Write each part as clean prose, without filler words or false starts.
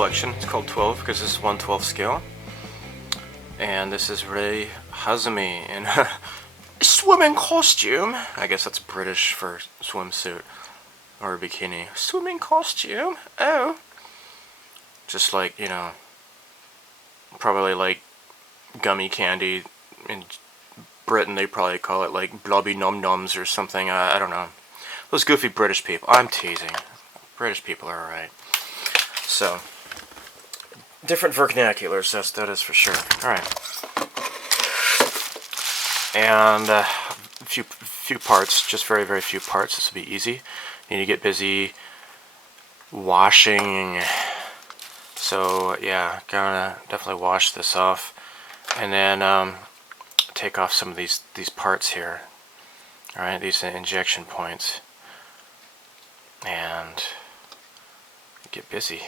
collection. It's called 12 because this is 1/12 scale. And this is Ray Hazumi in a swimming costume. I guess that's British for swimsuit or bikini. Swimming costume? Oh. Just like, you know, probably like gummy candy. In Britain they probably call it like blobby num-nums or something. I don't know. Those goofy British people. I'm teasing. British people are alright. So, different vernaculars, that is for sure. Alright. And a few parts, just very, very few parts. This will be easy. You need to get busy washing. So, yeah, gonna definitely wash this off. And then take off some of these parts here. Alright, these injection points. And get busy.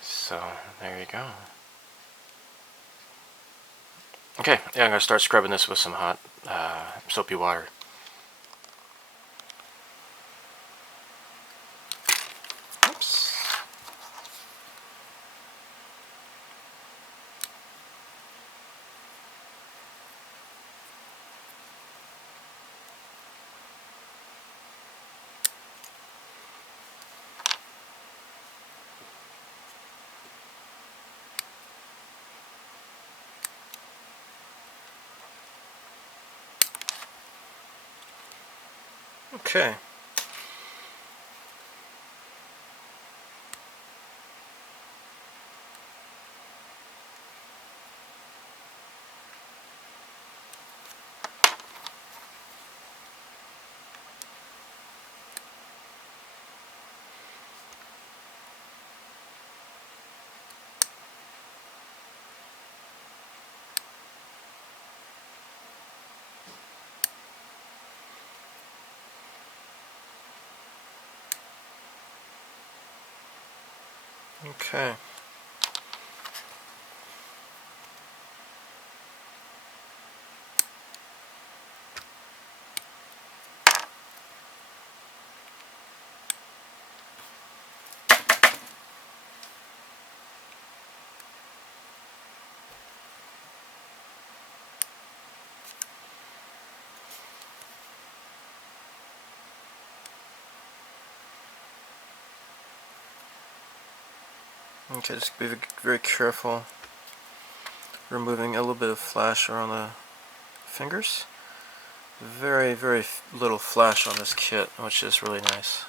So, there you go. Okay, yeah, I'm going to start scrubbing this with some hot soapy water. Oops. Okay. Okay. Okay, just be very careful removing a little bit of flash around the fingers. Very, very little flash on this kit, which is really nice.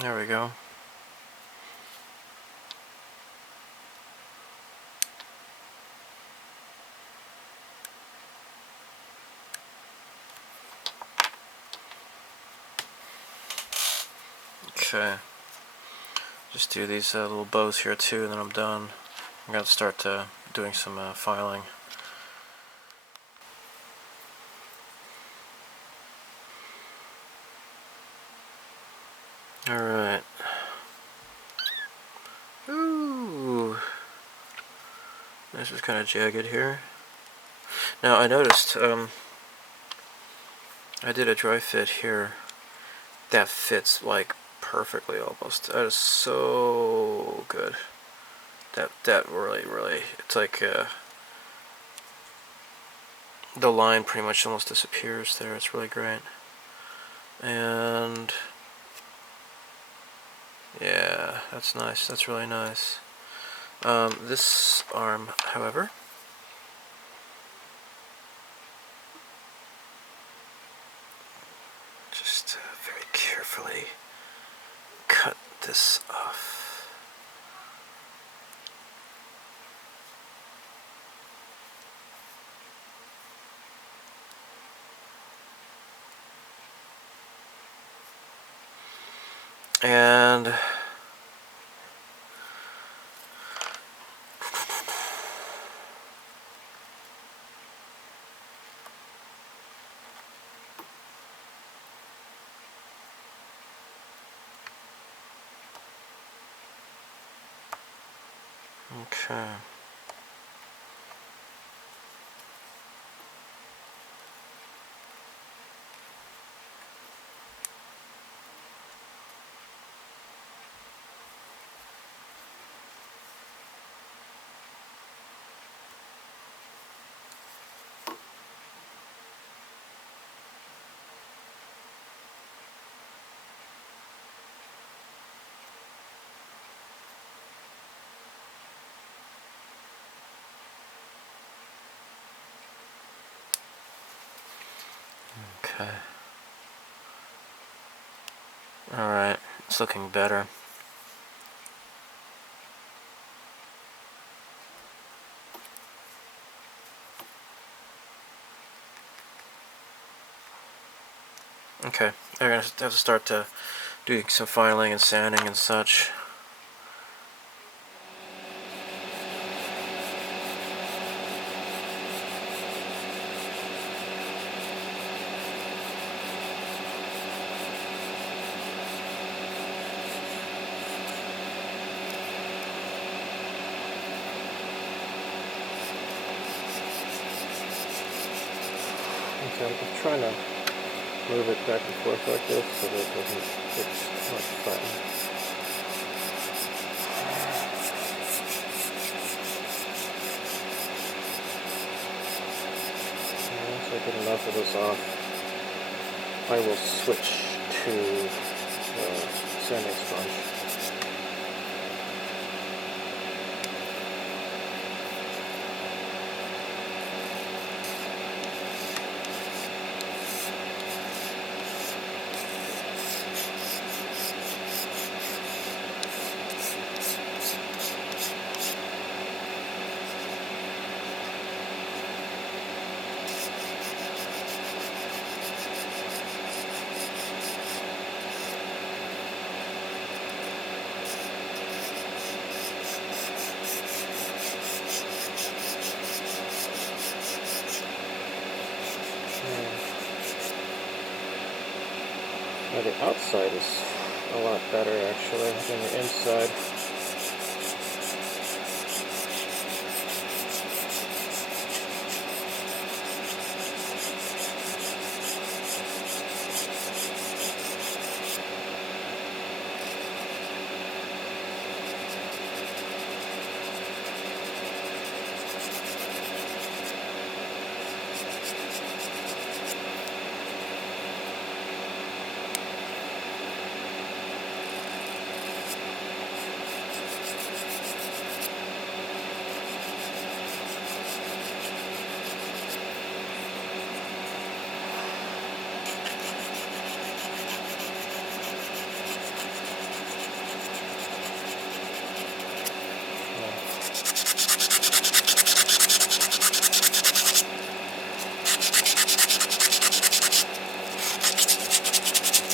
There we go. Okay. Just do these little bows here too, and then I'm done. I'm going to start doing some filing. Alright. Ooh. This is kind of jagged here. Now I noticed, I did a dry fit here. That fits like perfectly almost. That is so good. That really, it's like the line pretty much almost disappears there. It's really great. And yeah, that's nice. That's really nice. This arm, however, just very carefully cut this off. And okay. Okay. Alright, it's looking better. Okay, I'm gonna have to start doing some filing and sanding and such. Okay, I'm trying to move it back and forth like this so that it doesn't get much flattened. Once I get enough of this off, I will switch to the sanding sponge. Now the outside is a lot better actually than the inside.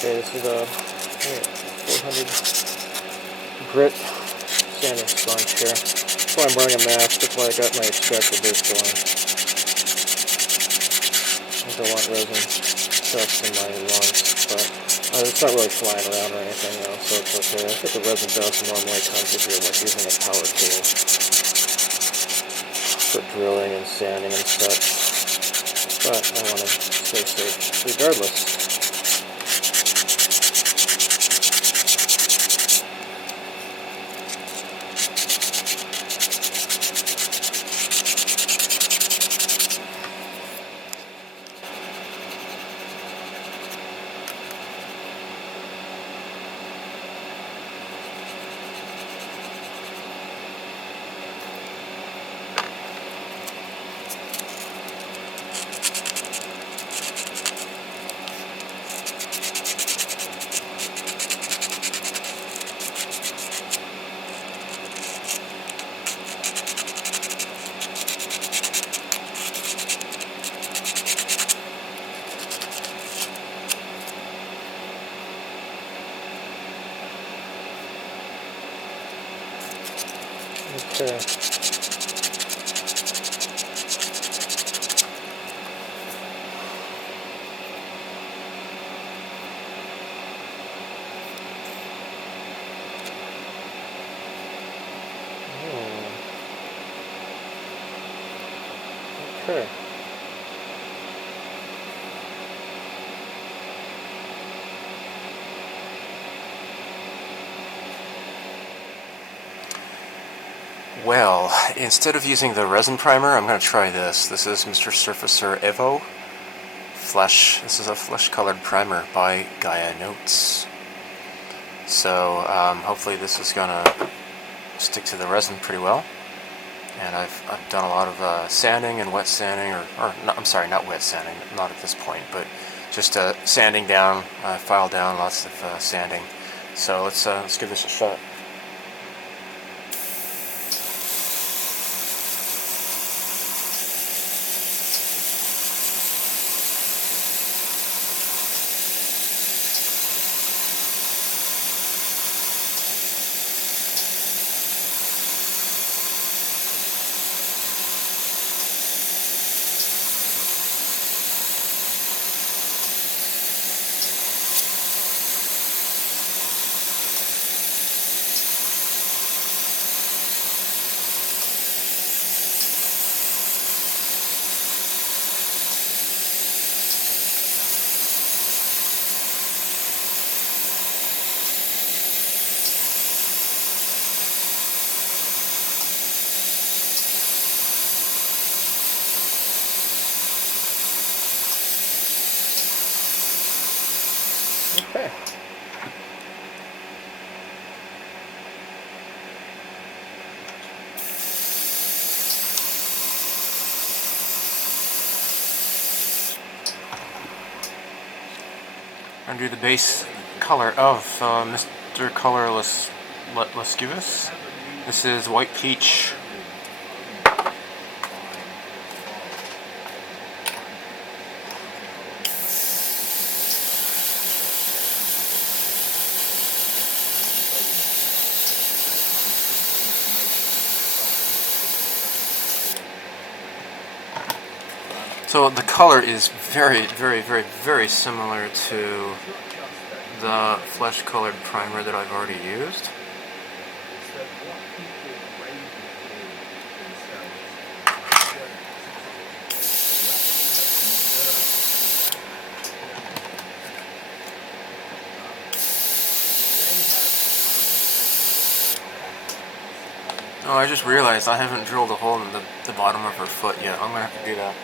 Okay, this is a 400 grit sanding sponge here. That's why I'm wearing a mask. That's why I got my extractor boost on. I don't want resin trapped in my lungs, but it's not really flying around or anything though, so it's okay. I think the resin dust normally comes if you're like using a power tool for drilling and sanding and such. But I want to stay safe regardless. Okay. Okay. Well, instead of using the resin primer, I'm going to try this. This is Mr. Surfacer Evo Flesh. This is a flesh-colored primer by Gaia Notes. So hopefully this is going to stick to the resin pretty well. And I've done a lot of sanding and wet sanding, or no, I'm sorry, not wet sanding, not at this point, but just sanding down, file down, lots of sanding. So let's give this a shot. Okay. I'm going to do the base color of Mr. Colorless Lascivus. This is White Peach. So the color is very, very, very, very similar to the flesh-colored primer that I've already used. Oh, I just realized I haven't drilled a hole in the bottom of her foot yet. I'm going to have to do that.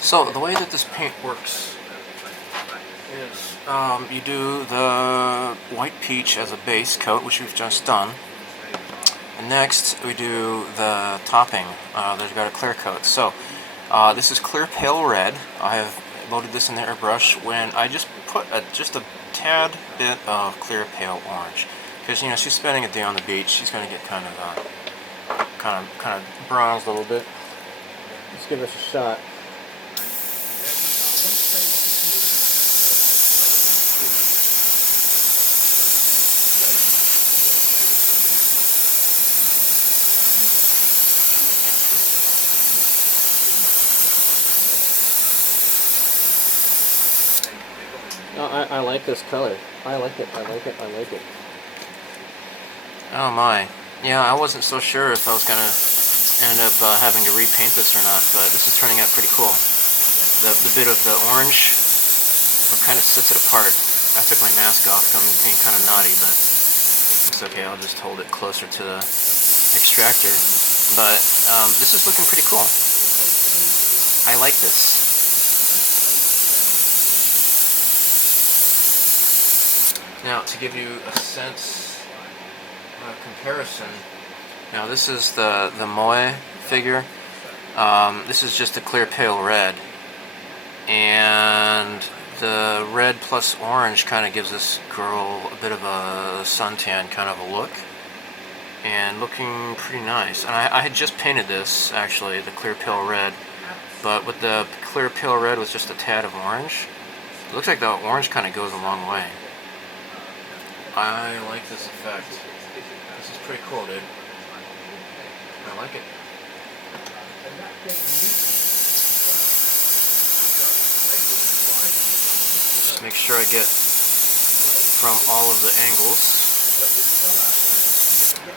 So the way that this paint works is you do the white peach as a base coat, which we've just done. And next we do the topping. There's got a clear coat. So this is clear pale red. I have loaded this in the airbrush when I just put just a tad bit of clear pale orange, because you know she's spending a day on the beach. She's going to get kind of bronzed a little bit. Let's give this a shot. I like this color. I like it. I like it. I like it. Oh my. Yeah, I wasn't so sure if I was gonna end up having to repaint this or not, but this is turning out pretty cool. The bit of the orange kind of sets it apart. I took my mask off, so I'm being kind of naughty, but it's okay. I'll just hold it closer to the extractor. But this is looking pretty cool. I like this. Now, to give you a sense of comparison, now this is the Moe figure. This is just a clear pale red, and the red plus orange kind of gives this girl a bit of a suntan kind of a look, and looking pretty nice. And I had just painted this, actually, the clear pale red, but with the clear pale red with just a tad of orange, it looks like the orange kind of goes a long way. I like this effect. This is pretty cool, dude. I like it. Just make sure I get from all of the angles.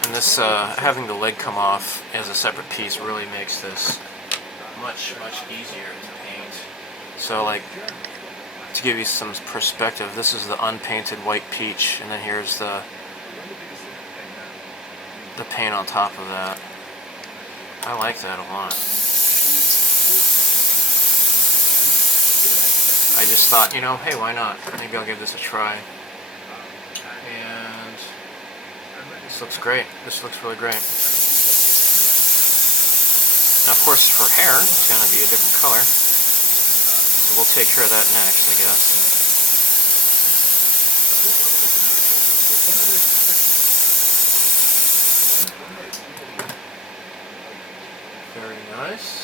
And this, having the leg come off as a separate piece really makes this much easier to paint. So, like, to give you some perspective, this is the unpainted white peach, and then here's the paint on top of that. I like that a lot. I just thought, you know, hey, why not? Maybe I'll give this a try. And this looks great. This looks really great. Now, of course, her hair is going to be a different color. So we'll take care of that next, I guess. Very nice.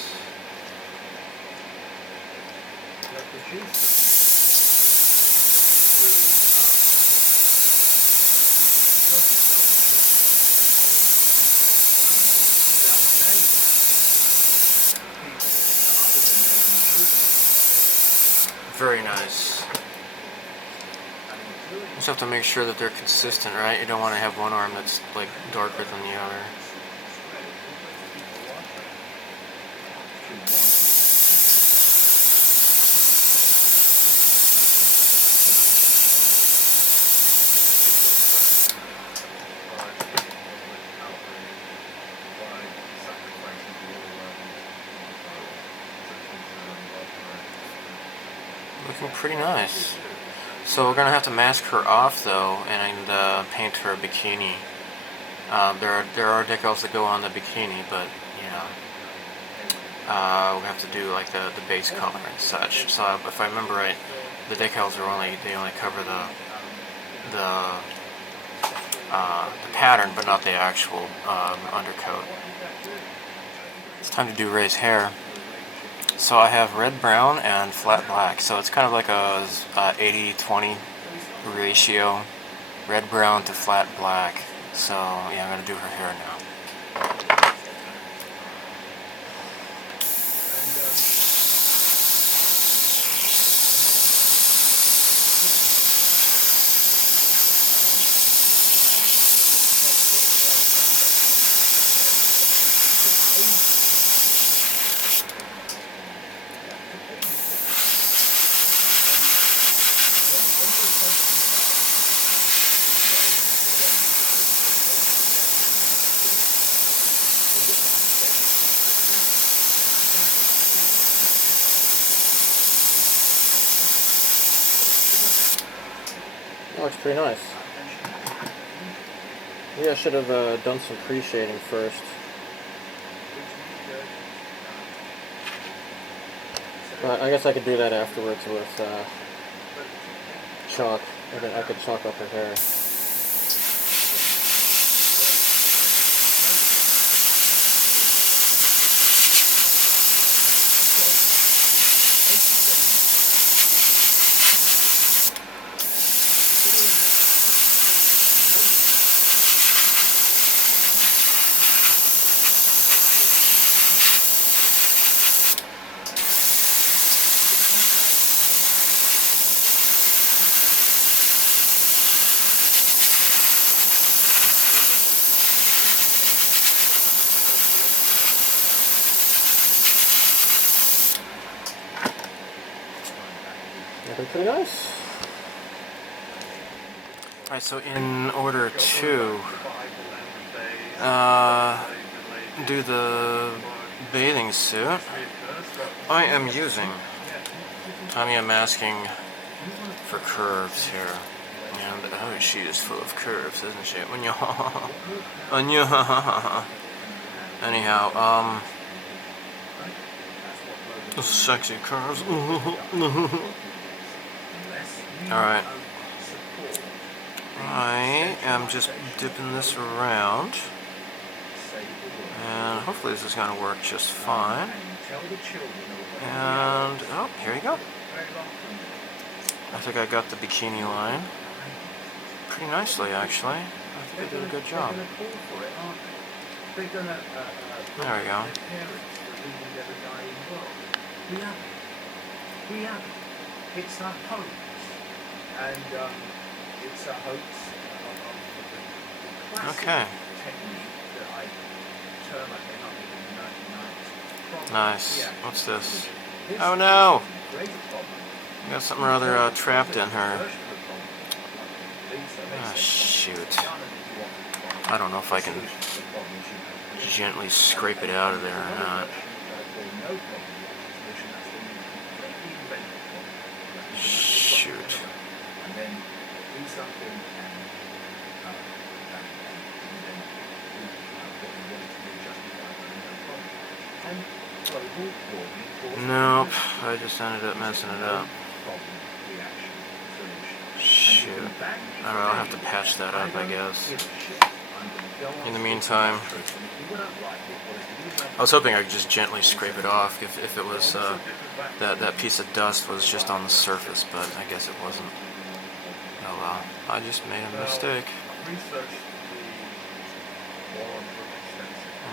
Very nice. You just have to make sure that they're consistent, right? You don't want to have one arm that's like darker than the other. Looking pretty nice. So we're gonna have to mask her off though, and paint her bikini. There are decals that go on the bikini, but you know, we have to do like the base color and such. So if I remember right, the decals are they only cover the pattern, but not the actual undercoat. It's time to do Ray's hair. So I have red, brown, and flat black. So it's kind of like a 80-20 ratio, red, brown to flat black. So yeah, I'm gonna do her hair now. That looks pretty nice. Maybe I should have done some pre-shading first. But I guess I could do that afterwards with chalk. And then I could chalk up her hair. pretty nice. Alright, so in order to do the bathing suit, I am asking for curves here. And oh, she is full of curves, isn't she? Anyhow, sexy curves. Alright. I am just dipping this around. And hopefully this is going to work just fine. And, oh, here you go. I think I got the bikini line pretty nicely, actually. I think I did a good job. There we go. It's a hoax. And it's a hoax of okay. technique that I came up with in the 1990s. Nice. What's this? Oh no! Got something or other trapped in her. Ah, shoot. I don't know if I can gently scrape it out of there or not. Shoot. Nope, I just ended up messing it up. Shoot. I don't know, I'll have to patch that up, I guess. In the meantime, I was hoping I could just gently scrape it off if it was, that piece of dust was just on the surface, but I guess it wasn't. Oh well, I just made a mistake.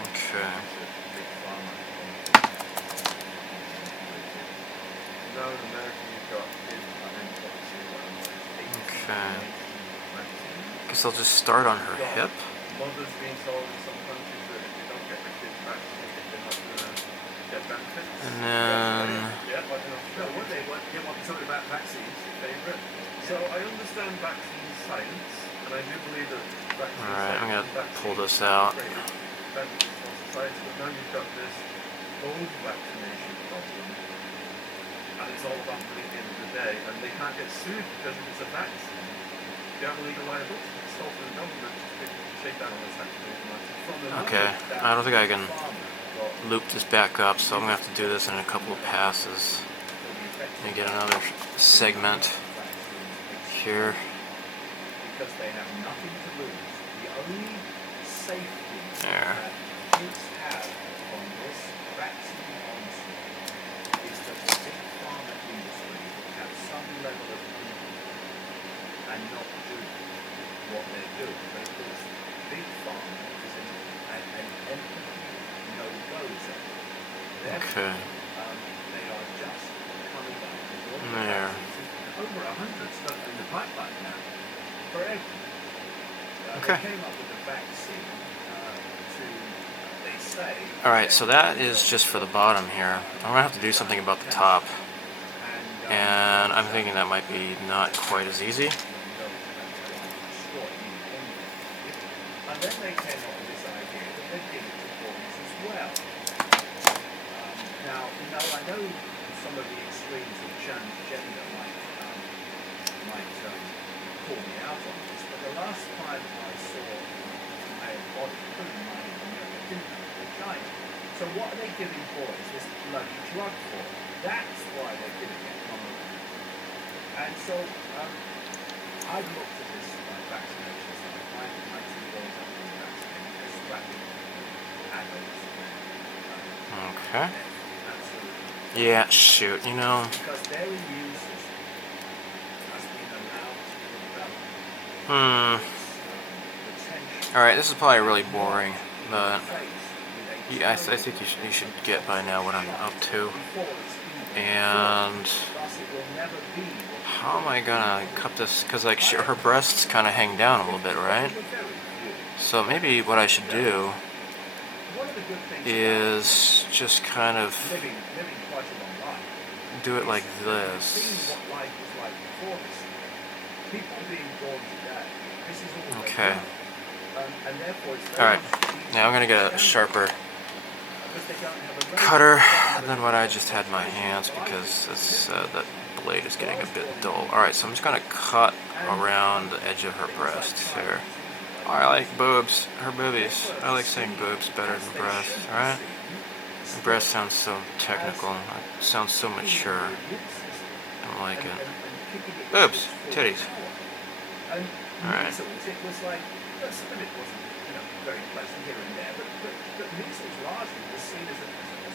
Okay. Okay. Guess I'll just start on her hip. And then... Alright, I'm going to pull this out. And it's all about money at the end of the day, and they can't get sued because it's a vaccine. They have a legal liability. It's all for the government to shake down on this activity. Okay, I don't think I can loop this back up, so I'm going to have to do this in a couple of passes. And get another segment here. Because they have nothing to lose. The only safety there. that kids have from this vaccine onslaught is that the big pharma industry have some level of people and not do what they're doing. But of course, big pharma is an empty no-go zone. Okay. They are just coming up with all the there. over 100 stuff in the pipeline now for everything. Okay. They came up with a vaccine they say. Alright, so that is just for the bottom here. I'm going to have to do something about the top. And I'm thinking that might be not quite as easy. And then they came up with this idea that they'd give it to boys as well. Now, I know some of the extremes of transgender might call me out on this, but the last time I saw a male body, including mine in America, didn't have a vagina. So what are they giving boys this bloody drug for? That's why they're giving it. And so I've looked at this vaccination stuff. My two boys have been vaccinated. They're strapping adults. Okay. Yeah, shoot, Because their immune system has been allowed to develop. Alright, this is probably really boring, but yeah, I think you should get by now what I'm up to. And how am I gonna cut this? Because like her breasts kind of hang down a little bit, right? So maybe what I should do is just kind of do it like this. before this. People being born today, this is all they've Okay. done. And therefore it's very Alright, much easier now I'm gonna to get a stand sharper because they don't have a razor. cutter than what I just had in my hands because this, that blade is getting a bit dull. Alright, so I'm just gonna cut around the edge of her breasts here. Oh, I like boobs, her boobies. I like saying boobs better than breasts, alright? Breast sounds so technical, it sounds so mature. I don't like it. Boobs, titties. Alright. It was like, some of it wasn't, very pleasant here and there, but measles largely was seen as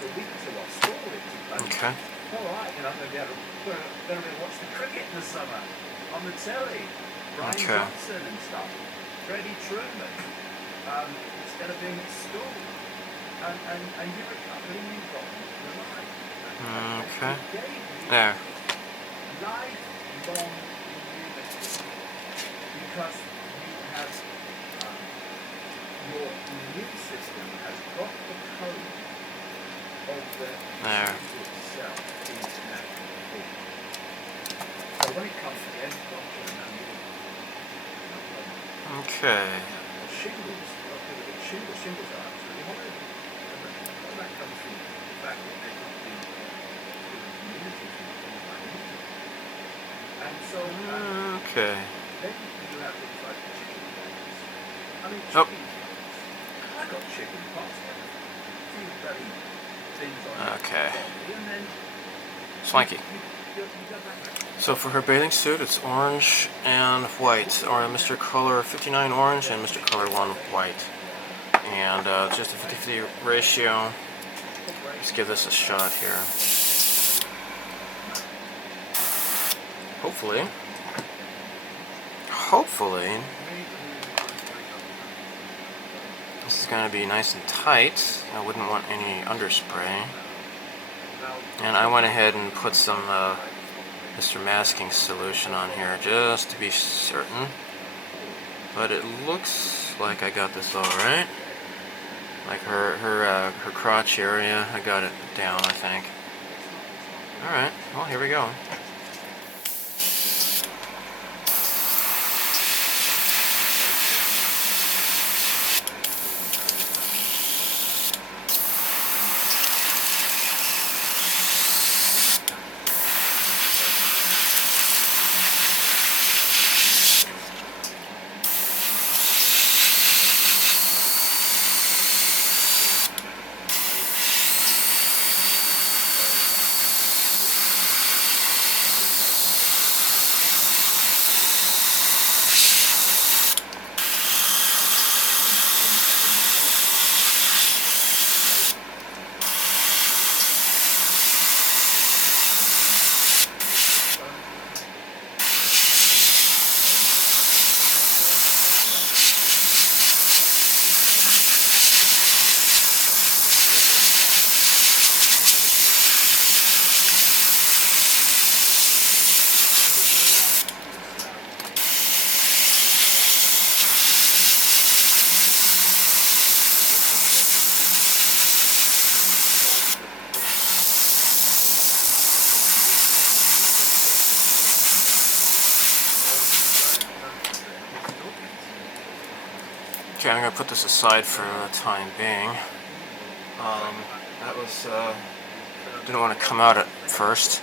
a weakness of our school. It was like, Okay. all right, I'm going to be able to watch the cricket in the summer on the telly. Brian Johnson and stuff. Freddie Truman. Instead of being at school. And you recovered and you got into life. Okay. There. Lifelong immunity. Because you have your immune system has got the code of the disease itself into natural food. So when it comes to the end doctor and Okay. Shingles are absolutely horrible. And that comes from the fact that they've not been immunity from things like meat. And so Okay. then you have things like chicken pox. I mean, chicken pox. I got chicken pox. A few bloody things on Okay. my body, and then Swanky. you go back. So for her bathing suit, it's orange and white, or Mr. Color 59 orange and Mr. Color 1 white. And just a 50-50 ratio. Let's give this a shot here. Hopefully, this is going to be nice and tight. I wouldn't want any underspray. And I went ahead and put some Mr. Masking solution on here just to be certain. But it looks like I got this all right. Like her crotch area, I got it down, I think. All right, well, here we go. Okay, I'm going to put this aside for the time being. That was, didn't want to come out at first.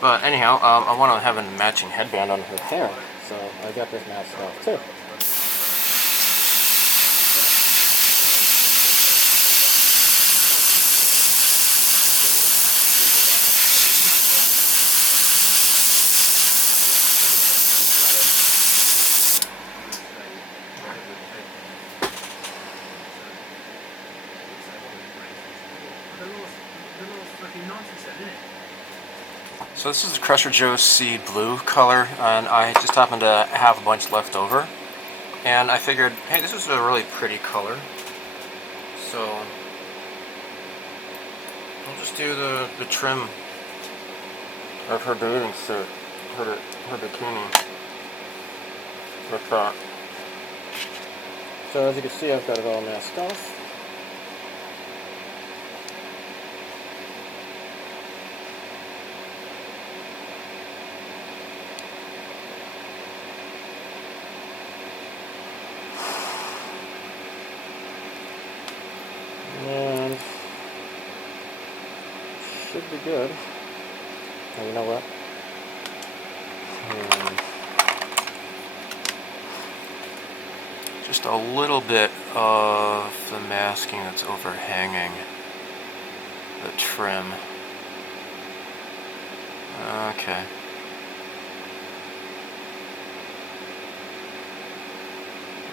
But anyhow, I want to have a matching headband on her hair. So I got this mask off too. So this is the Crusher Joe Seed Blue color, and I just happened to have a bunch left over. And I figured, hey, this is a really pretty color. So I'll just do the trim of her bathing suit, her bikini with that. So as you can see, I've got it all masked off. should be good. Oh, you know what? Just a little bit of the masking that's overhanging the trim. Okay.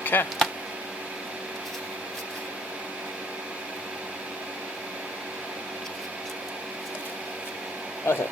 Okay. Okay.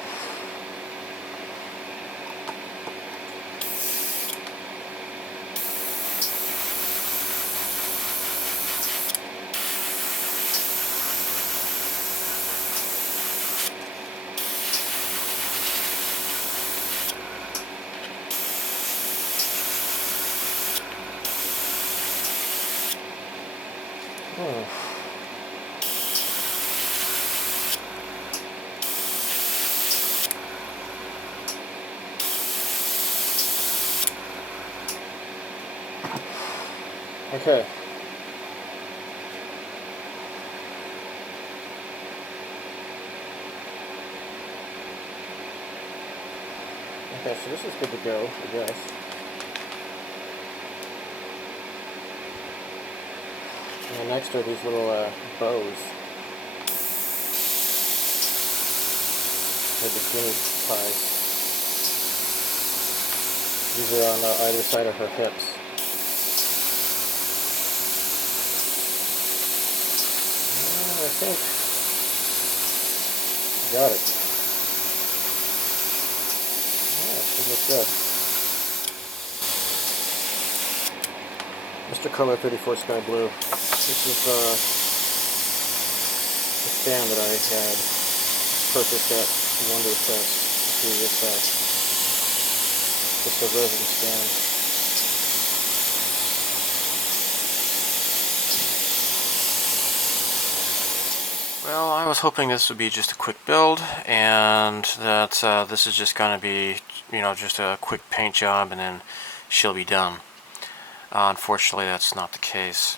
Okay. Okay, so this is good to go, I guess. And next are these little bows. The bikini ties. These are on either side of her hips. I think got it. Yeah, should look good. Mr. Color 34 Sky Blue. This is the stand that I had purchased at Wonder Fest a few years back. Just a resin stand. Well, I was hoping this would be just a quick build, and that this is just going to be, you know, just a quick paint job, and then she'll be done. Unfortunately, that's not the case.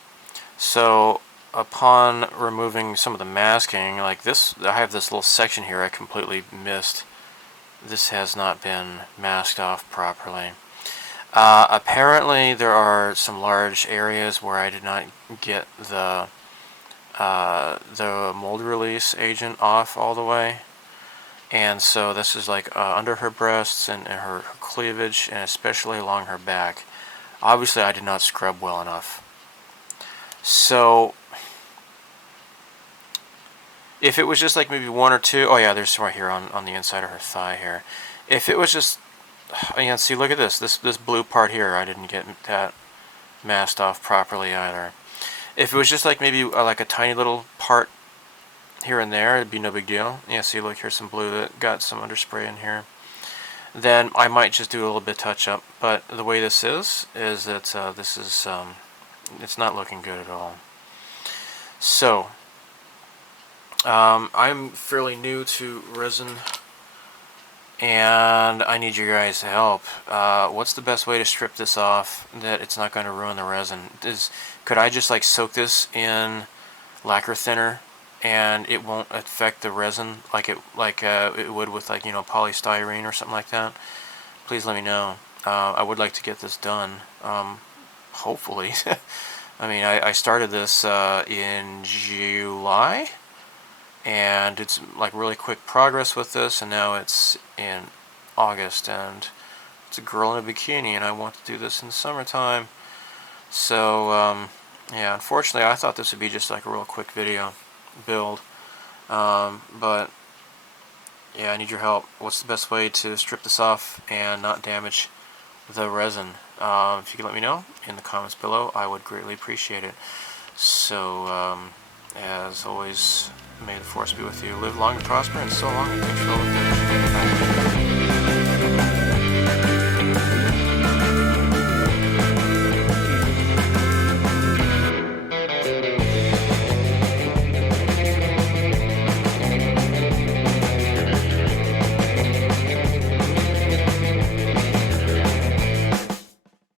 So, upon removing some of the masking, like this, I have this little section here I completely missed. This has not been masked off properly. Apparently, there are some large areas where I did not get the mold release agent off all the way, and so this is like under her breasts and her cleavage, and especially along her back. Obviously I did not scrub well enough. So if it was just like maybe one or two, oh yeah, there's some right here on the inside of her thigh here. If it was just, yeah, see, look at this blue part here, I didn't get that masked off properly either. If it was just like maybe like a tiny little part here and there, it'd be no big deal. Yeah, see, look, here's some blue that got some underspray in here. Then I might just do a little bit touch up. But the way this is that this is it's not looking good at all. So I'm fairly new to resin, and I need your guys' help. What's the best way to strip this off that it's not going to ruin the resin? Could I just like soak this in lacquer thinner and it won't affect the resin like it would with, like, you know, polystyrene or something like that? Please let me know. I would like to get this done. Hopefully. I mean, I started this in July, and it's like really quick progress with this, and now it's in August, and it's a girl in a bikini, and I want to do this in summertime. So yeah, unfortunately I thought this would be just like a real quick video build, but yeah, I need your help. What's the best way to strip this off and not damage the resin? If you could let me know in the comments below, I would greatly appreciate it. So as always, may the force be with you. Live long and prosper, and so long, and thanks for all the